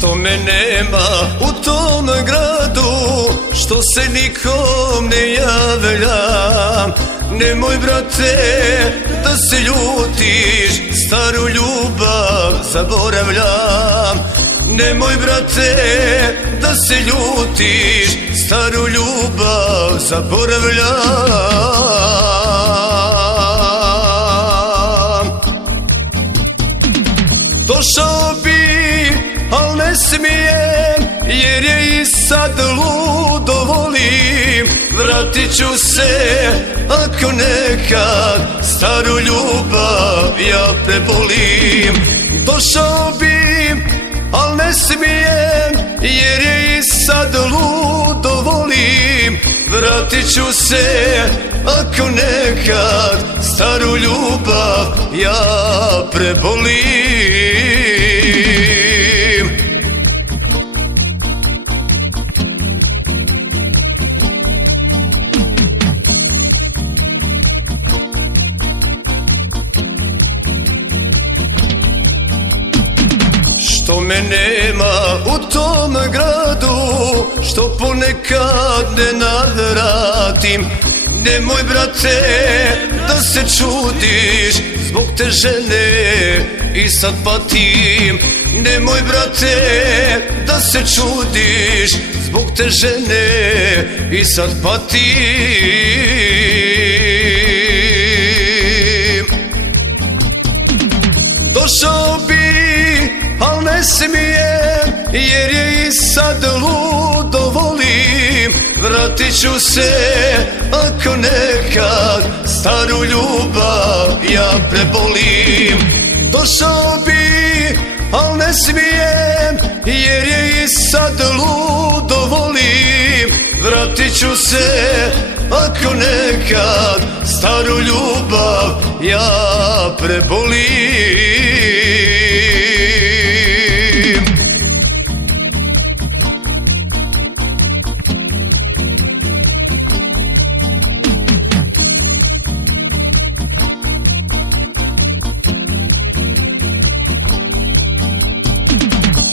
Što me nema u tom gradu, što se nikom ne javljam. Nemoj brate da se ljutiš, staru ljubav zaboravljam. Nemoj brate da se ljutiš, staru ljubav zaboravljam. Došao bi, al ne smijem, jer je i sad ludo volim. Vratit ću se ako nekad staru ljubav ja prebolim. Došao bi, al ne smijem, jer je i sad ludo volim. Vratit ću se ako nekad staru ljubav ja prebolim. Što me nema u tom gradu, što ponekad ne navratim. Nemoj brate da se čudiš, zbog te žene i sad patim. Nemoj brate da se čudiš, zbog te žene i sad patim. Došao bi, al ne smijem, jer je i sad ludo volim. Vratit ću se ako nekad staru ljubav ja prebolim. Došao bi, al ne smijem, jer je i sad ludo volim. Vratit ću se ako nekad staru ljubav ja prebolim.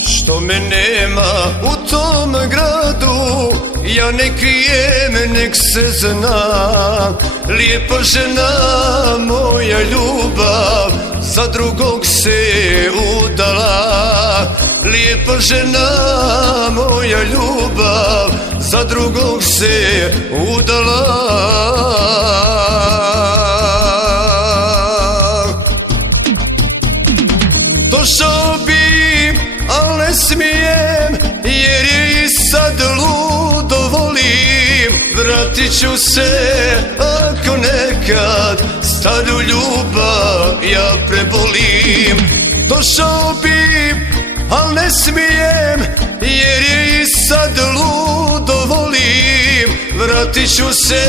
Što me nema u tom gradu, ja ne krijem, nek se zna. Lijepa žena, moja ljubav, za drugog se udala. Lijepa žena, moja ljubav, za drugog se udala. Došao bi, al ne smijem, jer je i sad ludo volim. Vratit ću se ako nekad staru ljubav ja prebolim. Došao bi, al ne smijem, jer je i sad ludo volim. Vratit ću se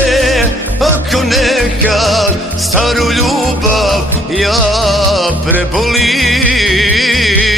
ako nekad staru ljubav ja prebolim.